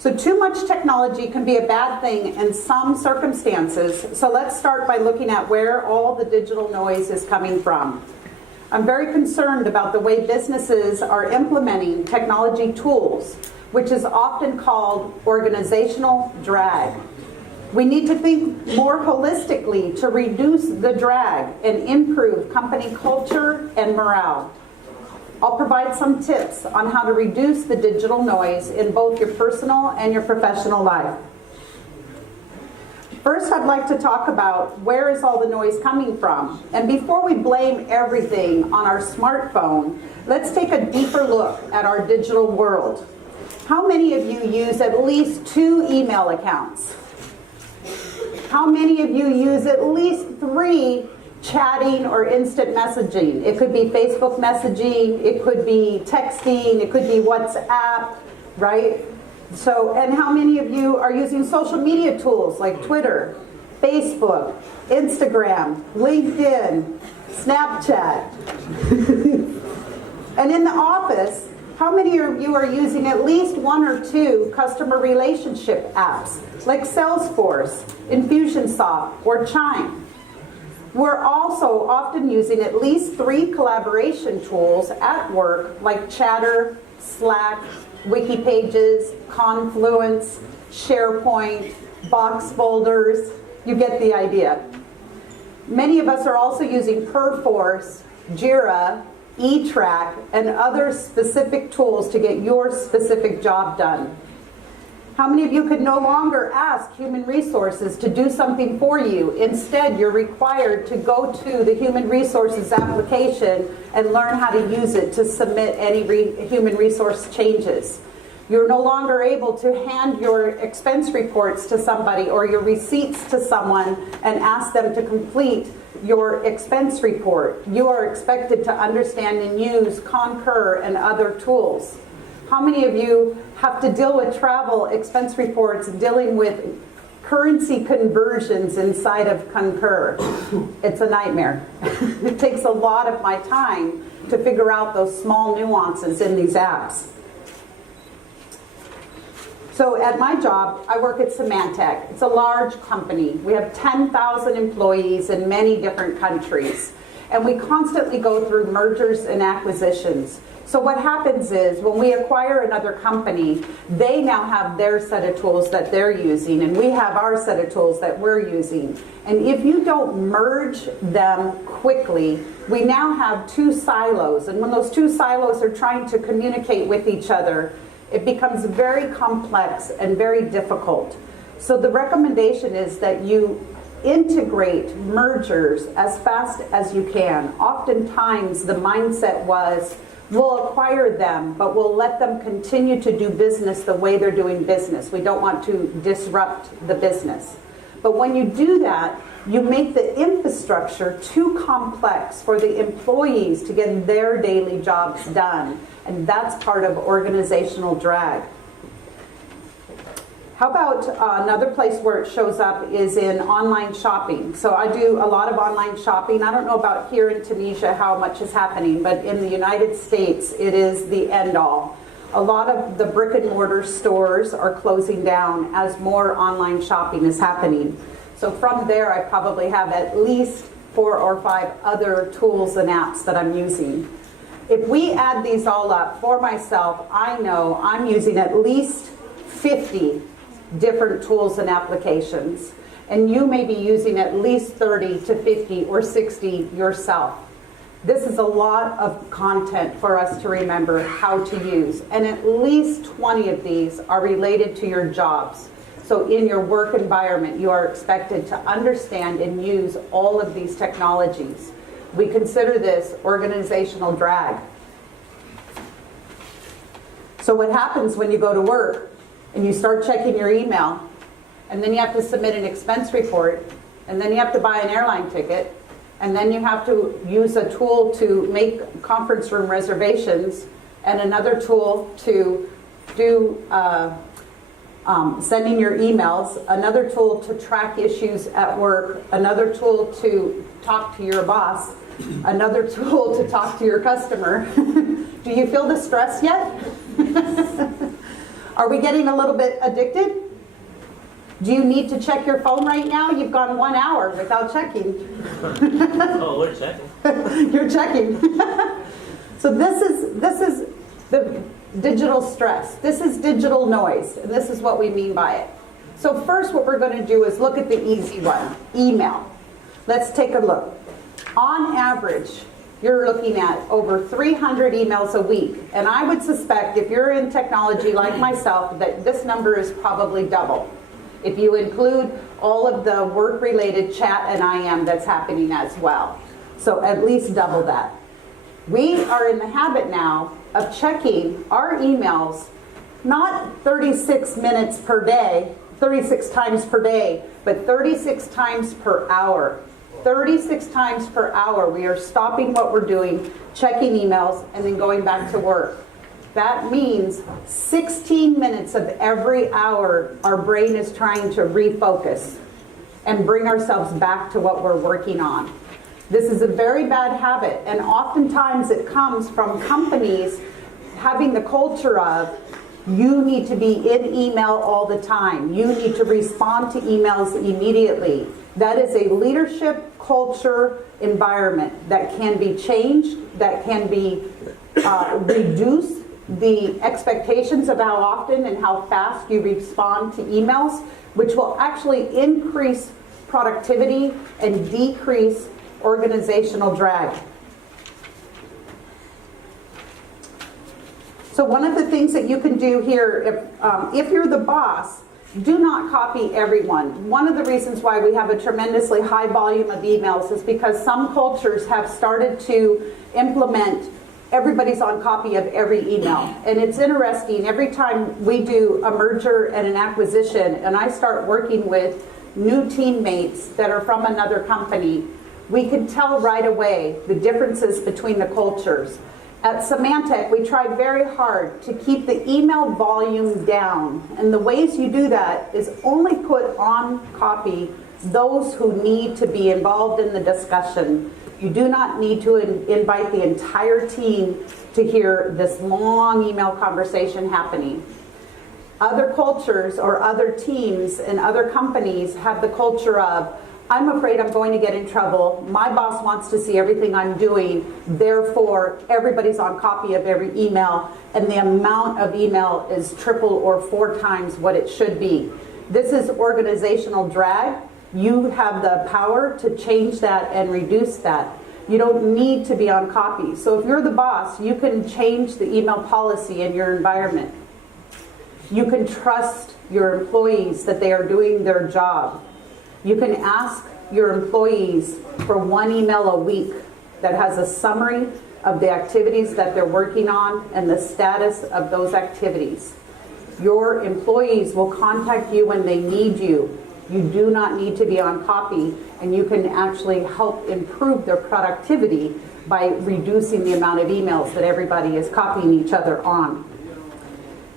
So too much technology can be a bad thing in some circumstances. So let's start by looking at where all the digital noise is coming from. I'm very concerned about the way businesses are implementing technology tools, which is often called organizational drag. We need to think more holistically to reduce the drag and improve company culture and morale. I'll provide some tips on how to reduce the digital noise in both your personal and your professional life. First, I'd like to talk about where is all the noise coming from. And before we blame everything on our smartphone, let's take a deeper look at our digital world. How many of you use at least 2 email accounts? How many of you use at least 3 chatting or instant messaging? It could be Facebook messaging, it could be texting, it could be WhatsApp, right? So, and how many of you are using social media tools like Twitter, Facebook, Instagram, LinkedIn, Snapchat? And in the office, how many of you are using at least 1 or 2 customer relationship apps like Salesforce, Infusionsoft, or Chime? We're also often using at least 3 collaboration tools at work like Chatter, Slack, Wikipages, Confluence, SharePoint, box folders. You get the idea. Many of us are also using Perforce, Jira, eTrack, and other specific tools to get your specific job done. How many of you could no longer ask human resources to do something for you? Instead, you're required to go to the human resources application and learn how to use it to submit any human resource changes. You're no longer able to hand your expense reports to somebody or your receipts to someone and ask them to complete your expense report. You are expected to understand and use Concur and other tools. How many of you have to deal with travel expense reports, dealing with currency conversions inside of Concur? It's a nightmare. It takes a lot of my time to figure out those small nuances in these apps. So at my job, I work at Symantec. It's a large company. We have 10,000 employees in many different countries. And we constantly go through mergers and acquisitions. So what happens is when we acquire another company, they now have their set of tools that they're using, and we have our set of tools that we're using. And if you don't merge them quickly, we now have 2 silos. And when those 2 silos are trying to communicate with each other, it becomes very complex and very difficult. So the recommendation is that you integrate mergers as fast as you can. Oftentimes the mindset was, we'll acquire them, but we'll let them continue to do business the way they're doing business. We don't want to disrupt the business. But when you do that, you make the infrastructure too complex for the employees to get their daily jobs done. And that's part of organizational drag. How about another place where it shows up is in online shopping. So I do a lot of online shopping. I don't know about here in Tunisia how much is happening, but in the United States, it is the end all. A lot of the brick and mortar stores are closing down as more online shopping is happening. So from there, I probably have at least 4 or 5 other tools and apps that I'm using. If we add these all up, for myself, I know I'm using at least 50 different tools and applications, and you may be using at least 30 to 50 or 60 yourself. This is a lot of content for us to remember how to use, and at least 20 of these are related to your jobs. So in your work environment, you are expected to understand and use all of these technologies. We consider this organizational drag. So what happens when you go to work and you start checking your email, and then you have to submit an expense report, and then you have to buy an airline ticket, and then you have to use a tool to make conference room reservations, and another tool to do sending your emails, another tool to track issues at work, another tool to talk to your boss, another tool to talk to your customer. Do you feel the stress yet? Are we getting a little bit addicted? Do you need to check your phone right now? You've gone 1 hour without checking. Oh, we're checking. You're checking. So this is the digital stress. This is digital noise, and this is what we mean by it. So first what we're going to do is look at the easy one, email. Let's take a look. On average, you're looking at over 300 emails a week. And I would suspect if you're in technology like myself that this number is probably double. If you include all of the work-related chat and IM that's happening as well. So at least double that. We are in the habit now of checking our emails not 36 minutes per day, 36 times per day, but 36 times per hour. 36 times per hour we are stopping what we're doing, checking emails, and then going back to work. That means 16 minutes of every hour our brain is trying to refocus and bring ourselves back to what we're working on. This is a very bad habit, and oftentimes it comes from companies having the culture of you need to be in email all the time. You need to respond to emails immediately. That is a leadership culture environment that can be changed, that can be reduced the expectations of how often and how fast you respond to emails, which will actually increase productivity and decrease organizational drag. So one of the things that you can do here, if you're the boss, do not copy everyone. One of the reasons why we have a tremendously high volume of emails is because some cultures have started to implement everybody's on copy of every email. And it's interesting, every time we do a merger and an acquisition and I start working with new teammates that are from another company, we can tell right away the differences between the cultures. At Symantec, we tried very hard to keep the email volume down. And the ways you do that is only put on copy those who need to be involved in the discussion. You do not need to invite the entire team to hear this long email conversation happening. Other cultures or other teams and other companies have the culture of, I'm afraid I'm going to get in trouble. My boss wants to see everything I'm doing. Therefore, everybody's on copy of every email, and the amount of email is triple or 4 times what it should be. This is organizational drag. You have the power to change that and reduce that. You don't need to be on copy. So if you're the boss, you can change the email policy in your environment. You can trust your employees that they are doing their job. You can ask your employees for 1 email a week that has a summary of the activities that they're working on and the status of those activities. Your employees will contact you when they need you. You do not need to be on copy, and you can actually help improve their productivity by reducing the amount of emails that everybody is copying each other on.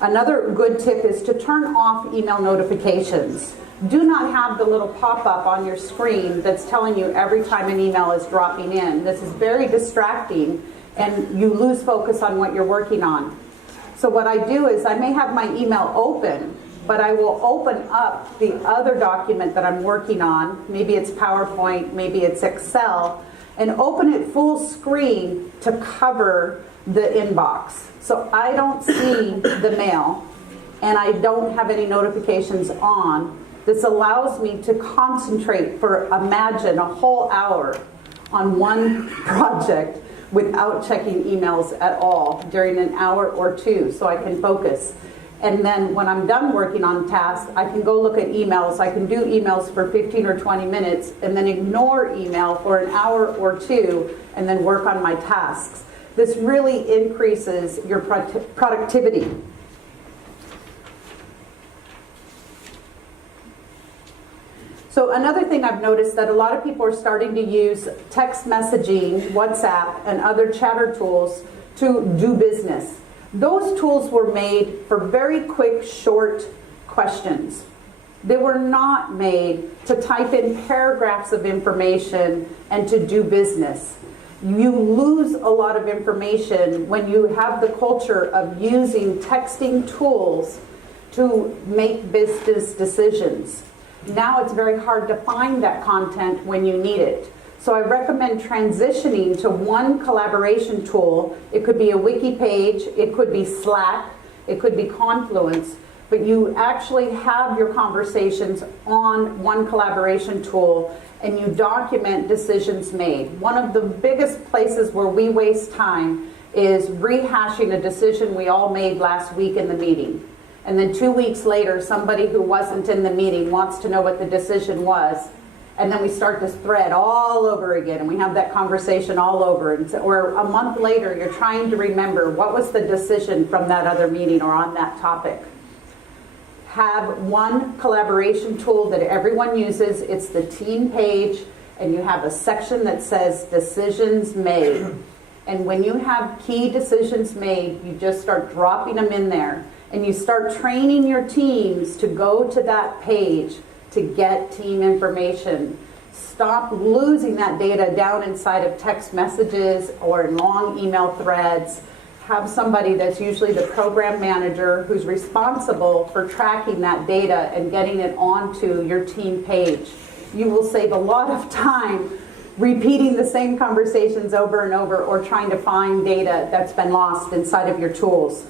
Another good tip is to turn off email notifications. Do not have the little pop-up on your screen that's telling you every time an email is dropping in. This is very distracting, and you lose focus on what you're working on. So what I do is I may have my email open, but I will open up the other document that I'm working on. Maybe it's PowerPoint, maybe it's Excel, and open it full screen to cover the inbox. So I don't see the mail, and I don't have any notifications on. This allows me to concentrate for, imagine, a whole hour on one project without checking emails at all during an hour or 2, so I can focus. And then when I'm done working on tasks, I can go look at emails. I can do emails for 15 or 20 minutes and then ignore email for an hour or 2 and then work on my tasks. This really increases your productivity. So another thing I've noticed that a lot of people are starting to use text messaging, WhatsApp, and other chatter tools to do business. Those tools were made for very quick, short questions. They were not made to type in paragraphs of information and to do business. You lose a lot of information when you have the culture of using texting tools to make business decisions. Now it's very hard to find that content when you need it. So I recommend transitioning to one collaboration tool. It could be a wiki page, it could be Slack, it could be Confluence, but you actually have your conversations on one collaboration tool and you document decisions made. One of the biggest places where we waste time is rehashing a decision we all made last week in the meeting. And then 2 weeks later, somebody who wasn't in the meeting wants to know what the decision was. And then we start this thread all over again, and we have that conversation all over. And so, or a month later, you're trying to remember what was the decision from that other meeting or on that topic. Have one collaboration tool that everyone uses. It's the team page, and you have a section that says decisions made. And when you have key decisions made, you just start dropping them in there. And you start training your teams to go to that page to get team information. Stop losing that data down inside of text messages or in long email threads. Have somebody that's usually the program manager who's responsible for tracking that data and getting it onto your team page. You will save a lot of time repeating the same conversations over and over or trying to find data that's been lost inside of your tools.